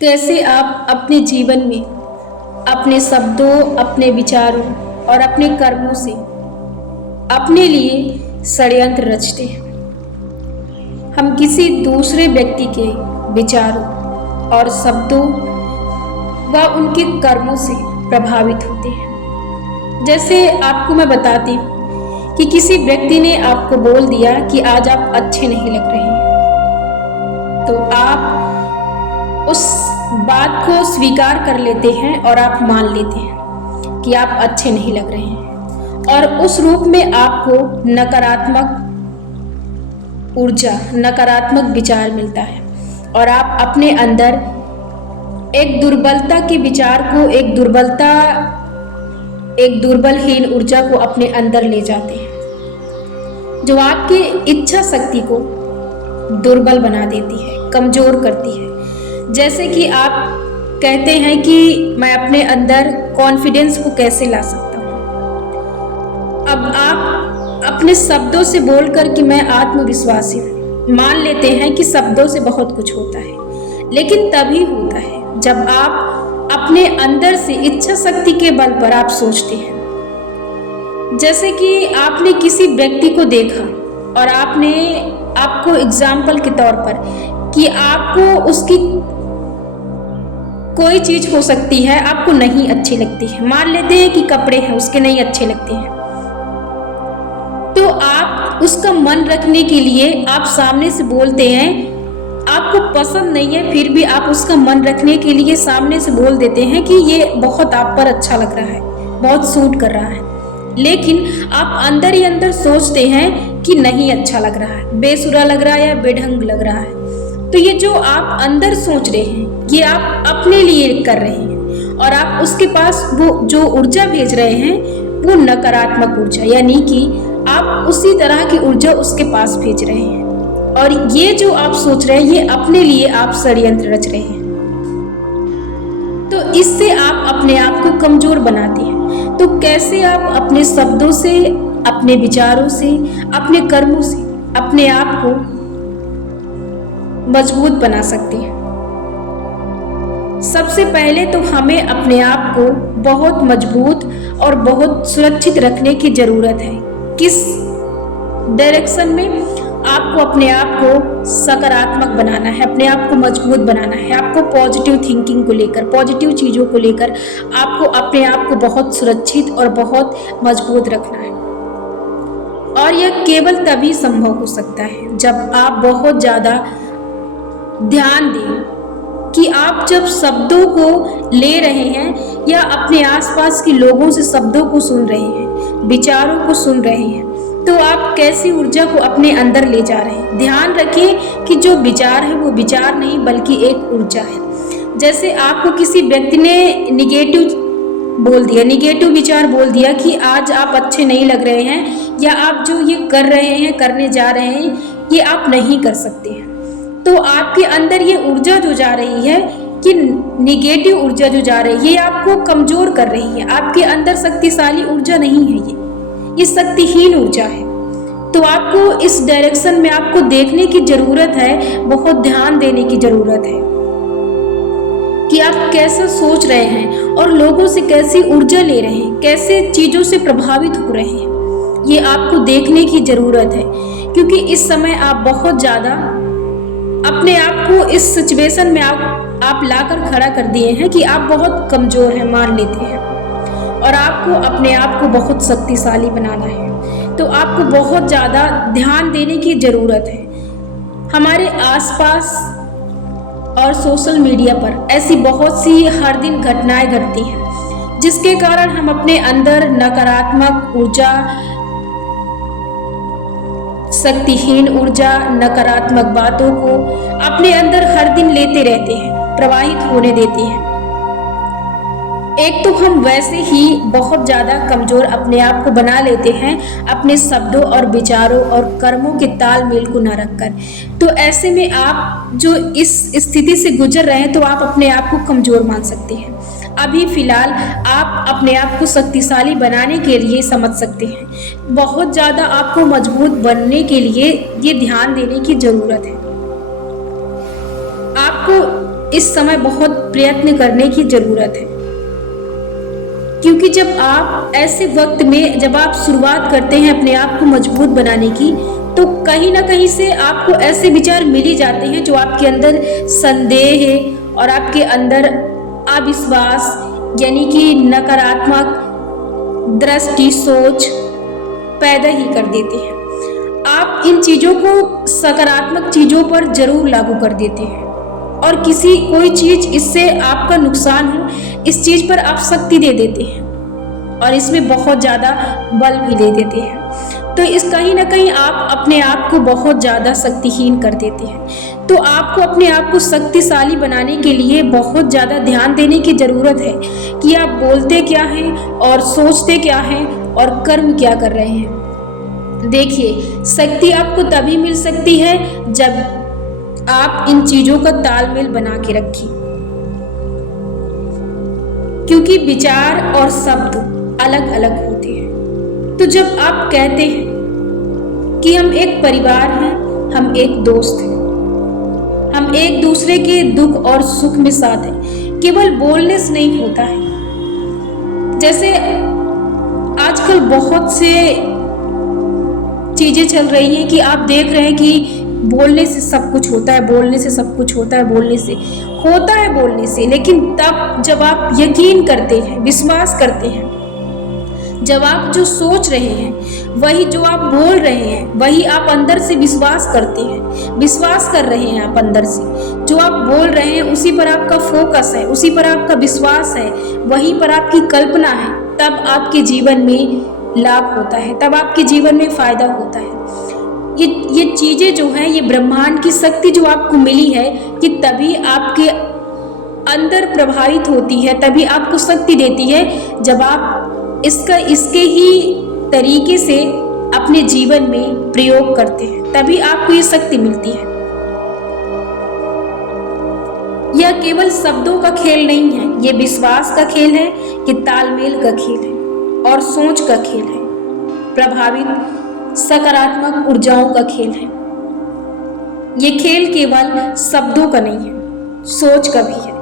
कैसे आप अपने जीवन में अपने शब्दों, अपने विचारों और अपने कर्मों से अपने लिए षड्यंत्र रचते हैं। हम किसी दूसरे व्यक्ति के विचारों और शब्दों व उनके कर्मों से प्रभावित होते हैं। जैसे आपको मैं बताती हूँ कि किसी व्यक्ति ने आपको बोल दिया कि आज आप अच्छे नहीं लग रहे हैं, तो आप उस बात को स्वीकार कर लेते हैं और आप मान लेते हैं कि आप अच्छे नहीं लग रहे हैं, और उस रूप में आपको नकारात्मक ऊर्जा, नकारात्मक विचार मिलता है और आप अपने अंदर एक दुर्बलता के विचार को, एक दुर्बलहीन ऊर्जा को अपने अंदर ले जाते हैं, जो आपकी इच्छा शक्ति को दुर्बल बना देती है, कमजोर करती है। जैसे कि आप कहते हैं कि मैं अपने अंदर कॉन्फिडेंस को कैसे ला सकता हूँ। अब आप अपने शब्दों से बोलकर कि मैं आत्मविश्वासी हूँ, मान लेते हैं कि शब्दों से बहुत कुछ होता है, लेकिन तभी होता है जब आप अपने अंदर से इच्छा शक्ति के बल पर आप सोचते हैं। जैसे कि आपने किसी व्यक्ति को देखा और आपको एग्जाम्पल के तौर पर कि आपको उसकी कोई चीज हो सकती है आपको नहीं अच्छी लगती है, मान लेते हैं कि कपड़े हैं उसके नहीं अच्छे लगते हैं, तो आप उसका मन रखने के लिए आप सामने से बोलते हैं, आपको पसंद नहीं है फिर भी आप उसका मन रखने के लिए सामने से बोल देते हैं कि ये बहुत आप पर अच्छा लग रहा है, बहुत सूट कर रहा है, लेकिन आप अंदर ही अंदर सोचते हैं कि नहीं अच्छा लग रहा है, बेसुरा लग रहा है या बेढंग लग रहा है। तो ये जो आप अंदर सोच रहे हैं ये आप अपने लिए कर रहे हैं, और आप उसके पास वो जो ऊर्जा भेज रहे हैं वो नकारात्मक ऊर्जा, यानी कि आप उसी तरह की ऊर्जा उसके पास भेज रहे हैं, और ये जो आप सोच रहे हैं ये अपने लिए आप षड्यंत्र रच रहे हैं। तो इससे आप अपने आप को कमजोर बनाते हैं। तो कैसे आप अपने शब्दों से, अपने विचारों से, अपने कर्मों से अपने आप को मजबूत बना सकते हैं। सबसे पहले तो हमें अपने आप को बहुत मजबूत और बहुत सुरक्षित रखने की जरूरत है। किस डायरेक्शन में? आपको अपने आप को सकारात्मक बनाना है, अपने आप को मजबूत बनाना है, आपको पॉजिटिव थिंकिंग को लेकर, पॉजिटिव चीज़ों को लेकर आपको अपने आप को बहुत सुरक्षित और बहुत मजबूत रखना है। और यह केवल तभी संभव हो सकता है जब आप बहुत ज़्यादा ध्यान दें कि आप जब शब्दों को ले रहे हैं या अपने आसपास के लोगों से शब्दों को सुन रहे हैं, विचारों को सुन रहे हैं, तो आप कैसी ऊर्जा को अपने अंदर ले जा रहे हैं। ध्यान रखें कि जो विचार है वो विचार नहीं बल्कि एक ऊर्जा है। जैसे आपको किसी व्यक्ति ने निगेटिव विचार बोल दिया कि आज आप अच्छे नहीं लग रहे हैं, या आप जो ये कर रहे हैं, करने जा रहे हैं, ये आप नहीं कर सकते हैं, तो आपके अंदर ये ऊर्जा जो जा रही है कि निगेटिव ऊर्जा जो जा रही है ये आपको कमजोर कर रही है। आपके अंदर शक्तिशाली ऊर्जा नहीं है, ये शक्तिहीन ऊर्जा है। तो आपको इस डायरेक्शन में आपको देखने की जरूरत है, बहुत ध्यान देने की जरूरत है कि आप कैसे सोच रहे हैं और लोगों से कैसी ऊर्जा ले रहे हैं, कैसे चीजों से प्रभावित हो रहे हैं, ये आपको देखने की जरूरत है। क्योंकि इस समय आप बहुत ज्यादा अपने आप को इस सिचुएशन में आप लाकर खड़ा कर दिए हैं कि आप बहुत कमजोर हैं, मान लेते हैं, और आपको अपने आप को बहुत शक्तिशाली बनाना है। तो आपको बहुत ज़्यादा ध्यान देने की ज़रूरत है। हमारे आसपास और सोशल मीडिया पर ऐसी बहुत सी हर दिन घटनाएं घटती हैं जिसके कारण हम अपने अंदर नकारात्मक ऊर्जा, शक्तिहीन ऊर्जा, नकारात्मक बातों को अपने अंदर हर दिन लेते रहते हैं, प्रवाहित होने देते हैं। एक तो हम वैसे ही बहुत ज़्यादा कमज़ोर अपने आप को बना लेते हैं अपने शब्दों और विचारों और कर्मों के तालमेल को न रखकर। तो ऐसे में आप जो इस स्थिति से गुजर रहे हैं तो आप अपने आप को कमज़ोर मान सकते हैं। अभी फ़िलहाल आप अपने आप को शक्तिशाली बनाने के लिए समझ सकते हैं। बहुत ज़्यादा आपको मजबूत बनने के लिए ये ध्यान देने की ज़रूरत है। आपको इस समय बहुत प्रयत्न करने की जरूरत है, क्योंकि जब आप ऐसे वक्त में जब आप शुरुआत करते हैं अपने आप को मजबूत बनाने की, तो कहीं ना कहीं से आपको ऐसे विचार मिल ही जाते हैं जो आपके अंदर संदेह है और आपके अंदर अविश्वास यानी कि नकारात्मक दृष्टि सोच पैदा ही कर देते हैं। आप इन चीज़ों को सकारात्मक चीज़ों पर जरूर लागू कर देते हैं, और कोई चीज़ इससे आपका नुकसान हो, इस चीज़ पर आप सख्ती दे देते हैं और इसमें बहुत ज़्यादा बल भी दे देते हैं। तो इस कहीं ना कहीं आप अपने आप को बहुत ज़्यादा शक्तिहीन कर देते हैं। तो आपको अपने आप को शक्तिशाली बनाने के लिए बहुत ज़्यादा ध्यान देने की ज़रूरत है कि आप बोलते क्या हैं और सोचते क्या हैं और कर्म क्या कर रहे हैं। देखिए, शक्ति आपको तभी मिल सकती है जब आप इन चीज़ों का तालमेल बना के रखें, क्योंकि विचार और शब्द अलग अलग होते हैं। तो जब आप कहते हैं कि हम एक परिवार हैं, हम एक दोस्त हैं, हम एक दूसरे के दुख और सुख में साथ हैं, केवल बोलने से नहीं होता है। जैसे आजकल बहुत से चीजें चल रही हैं कि आप देख रहे हैं कि बोलने से सब कुछ होता है, बोलने से सब कुछ होता है, बोलने से होता है, बोलने से। लेकिन तब जब आप यकीन करते हैं, विश्वास करते हैं, जब आप जो सोच रहे हैं वही जो आप बोल रहे हैं, वही आप अंदर से विश्वास करते हैं, विश्वास कर रहे हैं आप अंदर से, जो आप बोल रहे हैं उसी पर आपका फोकस है, उसी पर आपका विश्वास है, वहीं पर आपकी कल्पना है, तब आपके जीवन में लाभ होता है, तब आपके जीवन में फायदा होता है। ये चीजें जो हैं, ये ब्रह्मांड की शक्ति जो आपको मिली है, कि तभी आपके अंदर प्रभावित होती है, तभी आपको शक्ति देती है जब आप इसके ही तरीके से अपने जीवन में प्रयोग करते हैं, तभी आपको ये शक्ति मिलती है। यह केवल शब्दों का खेल नहीं है, ये विश्वास का खेल है, ये तालमेल का खेल है और सोच का खेल है, प्रभावित सकारात्मक ऊर्जाओं का खेल है। ये खेल केवल शब्दों का नहीं है, सोच का भी है।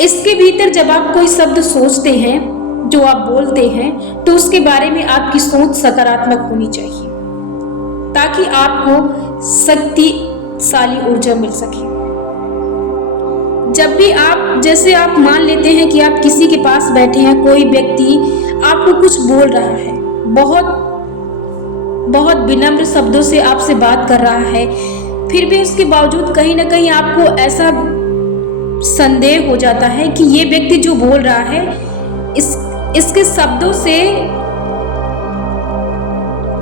इसके भीतर जब आप कोई शब्द सोचते हैं, जो आप बोलते हैं, तो उसके बारे में आपकी सोच सकारात्मक होनी चाहिए, ताकि आपको शक्तिशाली ऊर्जा मिल सके। जब भी जैसे आप मान लेते हैं कि आप किसी के पास बैठे हैं, कोई व्यक्ति आपको कुछ बोल रहा है, बहुत विनम्र शब्दों से आपसे बात कर रहा है, फिर भी उसके बावजूद कहीं ना कहीं आपको ऐसा संदेह हो जाता है कि ये व्यक्ति जो बोल रहा है, इसके शब्दों से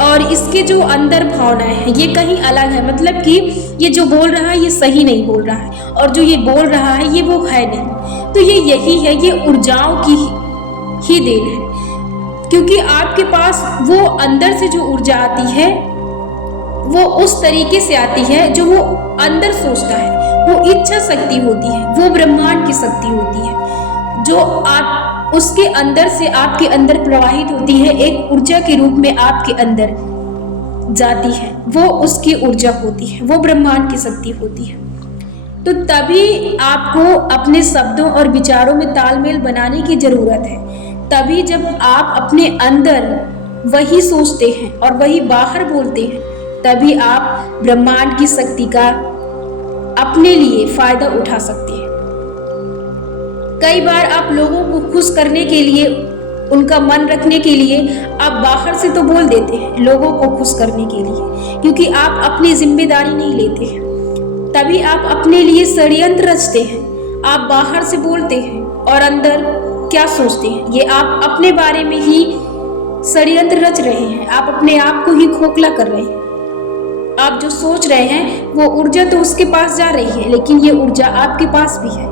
और इसके जो अंदर भावनाएं हैं, ये कहीं अलग है। मतलब कि ये जो बोल रहा है ये सही नहीं बोल रहा है, और जो ये बोल रहा है ये वो है नहीं। तो ये यही है, ये ऊर्जाओं की ही देन है, क्योंकि आपके पास वो अंदर से जो ऊर्जा आती है वो उस तरीके से आती है जो वो अंदर सोचता है, वो इच्छा शक्ति होती है, वो ब्रह्मांड की शक्ति होती है, जो आप उसके अंदर से आपके अंदर प्रवाहित होती है, एक ऊर्जा के रूप में आपके अंदर जाती है, वो उसकी ऊर्जा होती है, वो ब्रह्मांड की शक्ति होती है। तो तभी आपको अपने शब्दों और विचारों में तालमेल बनाने की जरूरत है। तभी जब आप अपने अंदर वही सोचते हैं और वही बाहर बोलते हैं, तभी आप ब्रह्मांड की शक्ति का अपने लिए फायदा उठा सकते हैं। कई बार आप लोगों को खुश करने के लिए, उनका मन रखने के लिए आप बाहर से तो बोल देते हैं लोगों को खुश करने के लिए, क्योंकि आप अपनी जिम्मेदारी नहीं लेते हैं। तभी आप अपने लिए षड्यंत्र रचते हैं। आप बाहर से बोलते हैं और अंदर क्या सोचते हैं, ये आप अपने बारे में ही षड्यंत्र रच रहे हैं, आप अपने आप को ही खोखला कर रहे हैं। आप जो सोच रहे हैं वो ऊर्जा तो उसके पास जा रही है, लेकिन ये ऊर्जा आपके पास भी है,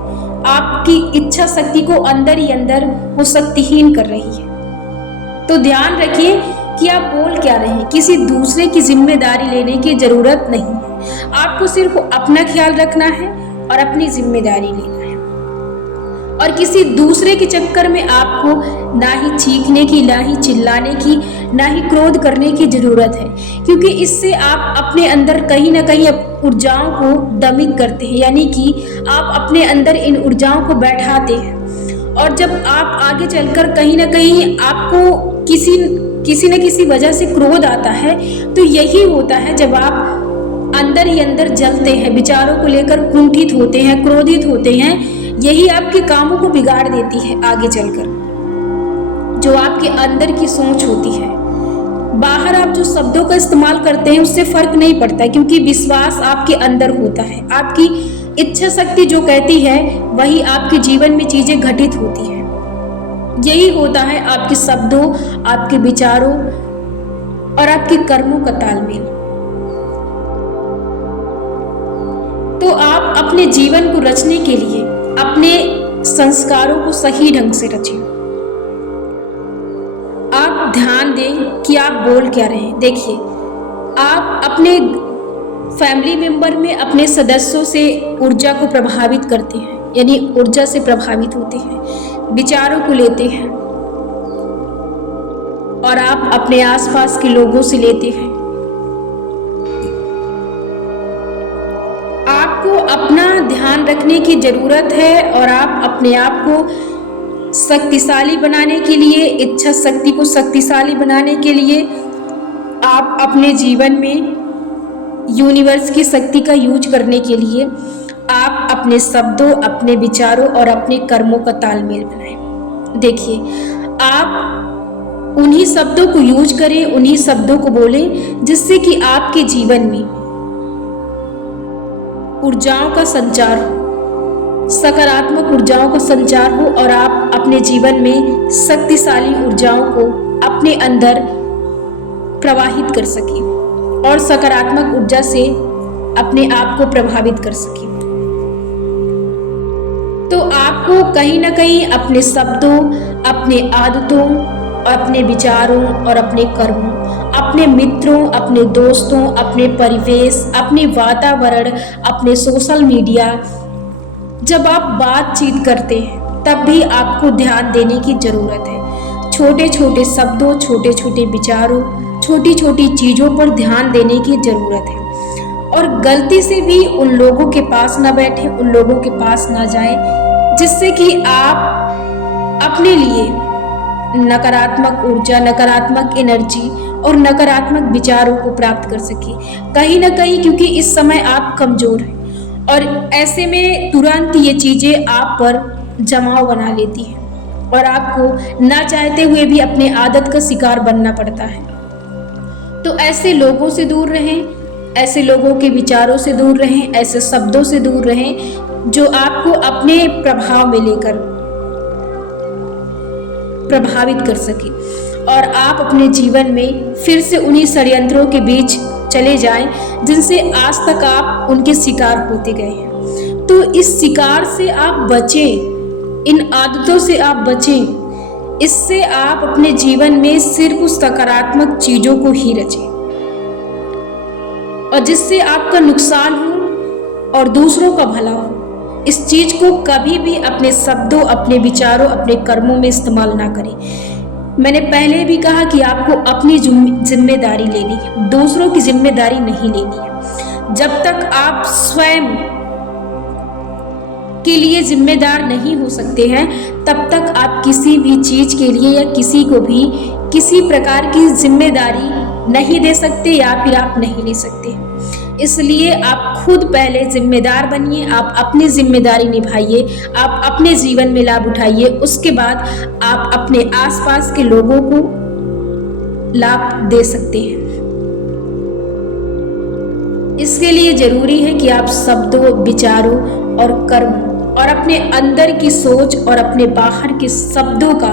आपकी इच्छा शक्ति को अंदर ही अंदर वो शक्तिहीन कर रही है। तो ध्यान रखिए कि आप बोल क्या रहे हैं, किसी दूसरे की जिम्मेदारी लेने की जरूरत नहीं है। आपको सिर्फ अपना ख्याल रखना है और अपनी जिम्मेदारी लेना है, और किसी दूसरे के चक्कर में आपको ना ही चीखने की, ना ही चिल्लाने की, ना ही क्रोध करने की जरूरत है, क्योंकि इससे आप अपने अंदर कहीं ना कहीं ऊर्जाओं को दमित करते हैं, यानी कि आप अपने अंदर इन ऊर्जाओं को बैठाते हैं। और जब आप आगे चलकर कहीं ना कहीं आपको किसी न किसी वजह से क्रोध आता है, तो यही होता है जब आप अंदर ही अंदर जलते हैं, विचारों को लेकर कुंठित होते हैं, क्रोधित होते हैं। यही आपके कामों को बिगाड़ देती है आगे चलकर, जो आपके अंदर की सोच होती है। बाहर आप जो शब्दों का इस्तेमाल करते हैं उससे फर्क नहीं पड़ता, क्योंकि विश्वास आपके अंदर होता है। आपकी इच्छा शक्ति जो कहती है वही आपके जीवन में चीजें घटित होती है। यही होता है आपके शब्दों, आपके विचारों और आपके कर्मों का तालमेल। तो आप अपने जीवन को रचने के लिए अपने संस्कारों को सही ढंग से रचें। आप ध्यान दें कि आप बोल क्या रहे हैं। देखिए, आप अपने फैमिली मेंबर में अपने सदस्यों से ऊर्जा को प्रभावित करते हैं, यानी ऊर्जा से प्रभावित होते हैं, विचारों को लेते हैं, और आप अपने आसपास के लोगों से लेते हैं। आपको अपना ध्यान रखने की जरूरत है, और आप अपने आप को शक्तिशाली बनाने के लिए, इच्छा शक्ति को शक्तिशाली बनाने के लिए आप अपने जीवन में यूनिवर्स की शक्ति का यूज करने के लिए आप अपने शब्दों, अपने विचारों और अपने कर्मों का तालमेल बनाएं। देखिए, आप उन्हीं शब्दों को यूज करें, उन्हीं शब्दों को बोलें जिससे कि आपके जीवन में ऊर्जाओं का संचार हो, सकारात्मक ऊर्जाओं का संचार हो, और आप अपने जीवन में शक्तिशाली ऊर्जाओं को अपने अंदर प्रवाहित कर सकें और सकारात्मक ऊर्जा से अपने आप को प्रभावित कर सकें। तो आपको कहीं ना कहीं अपने शब्दों, अपने आदतों, अपने विचारों और अपने कर्मों, अपने मित्रों, अपने दोस्तों, अपने परिवेश, अपने वातावरण, अपने सोशल मीडिया, जब आप बातचीत करते हैं तब भी आपको ध्यान देने की जरूरत है। छोटे छोटे शब्दों, छोटे छोटे विचारों, छोटी छोटी चीज़ों पर ध्यान देने की जरूरत है। और गलती से भी उन लोगों के पास ना बैठे, उन लोगों के पास ना जाए जिससे कि आप अपने लिए नकारात्मक ऊर्जा, नकारात्मक एनर्जी और नकारात्मक विचारों को प्राप्त कर सके कहीं ना कहीं, क्योंकि इस समय आप कमजोर हैं और ऐसे में तुरंत ये चीज़ें आप पर जमाव बना लेती हैं और आपको ना चाहते हुए भी अपने आदत का शिकार बनना पड़ता है। तो ऐसे लोगों से दूर रहें, ऐसे लोगों के विचारों से दूर रहें, ऐसे शब्दों से दूर रहें जो आपको अपने प्रभाव में लेकर प्रभावित कर सके और आप अपने जीवन में फिर से उन्हीं षड्यंत्रों के बीच चले जाएं जिनसे आज तक आप उनके शिकार होते गए हैं। तो इस शिकार से आप बचें, इन आदतों से आप बचें। इससे आप अपने जीवन में सिर्फ उस सकारात्मक चीजों को ही रचें और जिससे आपका नुकसान हो और दूसरों का भला हो। इस चीज को कभी भी अपने शब्दों, अपने विचारों, अपने कर्मों में इस्तेमाल ना करें। मैंने पहले भी कहा कि आपको अपनी जिम्मेदारी लेनी है, दूसरों की जिम्मेदारी नहीं लेनी है। जब तक आप स्वयं के लिए जिम्मेदार नहीं हो सकते हैं तब तक आप किसी भी चीज के लिए या किसी को भी किसी प्रकार की जिम्मेदारी नहीं दे सकते या फिर आप नहीं ले सकते। इसलिए आप खुद पहले जिम्मेदार बनिए, आप अपनी जिम्मेदारी निभाइए, आप अपने जीवन में लाभ उठाइए, उसके बाद आप अपने आसपास के लोगों को लाभ दे सकते हैं। इसके लिए जरूरी है कि आप शब्दों, विचारों और कर्म और अपने अंदर की सोच और अपने बाहर के शब्दों का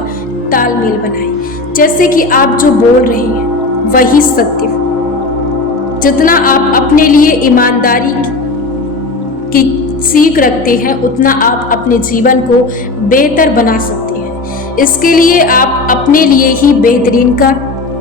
तालमेल बनाएं। जैसे कि आप जो बोल रहे हैं वही सत्य हो। जितना आप अपने लिए ईमानदारी की सीख रखते हैं उतना आप अपने जीवन को बेहतर बना सकते हैं। इसके लिए आप अपने लिए ही बेहतरीन का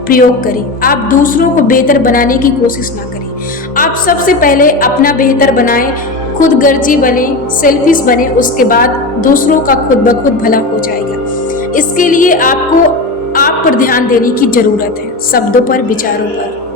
प्रयोग करें, आप दूसरों को बेहतर बनाने की कोशिश ना करें। आप सबसे पहले अपना बेहतर बनाएं, खुद गर्जी बने, सेल्फिश बने, उसके बाद दूसरों का खुद ब खुद भला हो जाएगा। इसके लिए आपको आप आप पर ध्यान देने की जरूरत है, शब्दों पर, विचारों पर।